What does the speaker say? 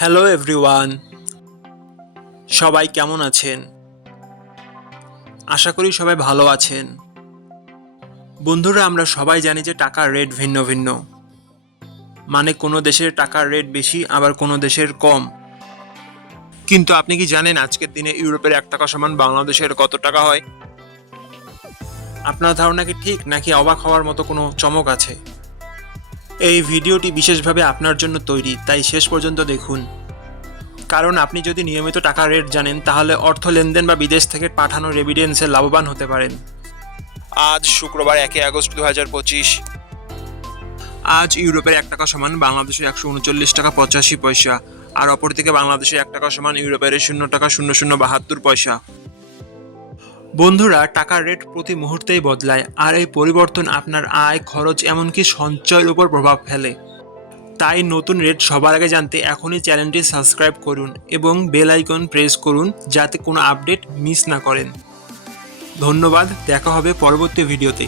Hello everyone, সবাই কেমন আছেন? আশা করি সবাই ভালো আছেন। বন্ধুরা, আমরা সবাই জানি যে টাকার রেট ভিন্ন ভিন্ন। মানে কোনো দেশের টাকার রেট বেশি, আবার কোনো দেশের কম। কিন্তু আপনি কি জানেন আজকের দিনে ইউরোপের 1 টাকা সমান বাংলাদেশের কত টাকা হয়? আপনার ধারণা কি ঠিক, নাকি অবাক হওয়ার মতো কোনো চমক আছে? এই ভিডিওটি বিশেষভাবে আপনার জন্য তৈরি, তাই শেষ পর্যন্ত দেখুন। কারণ আপনি যদি নিয়মিত টাকার রেট জানেন, তাহলে অর্থ লেনদেন বা বিদেশ থেকে পাঠানো রেমিটেন্সে লাভবান হতে পারেন। আজ শুক্রবার 1 আগস্ট 2025। আজ ইউরোপের 1 টাকা সমান বাংলাদেশের 139 টাকা 85 পয়সা, আর অপরদিকে বাংলাদেশের 1 টাকা সমান ইউরোপের 0 টাকা 0072 পয়সা। বন্ধুরা, টাকার রেট প্রতি মুহূর্তেই বদলায়, আর এই পরিবর্তন আপনার আয়, খরচ, এমনকি সঞ্চয়ের উপর প্রভাব ফেলে। তাই নতুন রেট সবার আগে জানতে এখনই চ্যানেলটি সাবস্ক্রাইব করুন এবং বেল আইকন প্রেস করুন, যাতে কোনো আপডেট মিস না করেন। ধন্যবাদ, দেখা হবে পরবর্তী ভিডিওতে।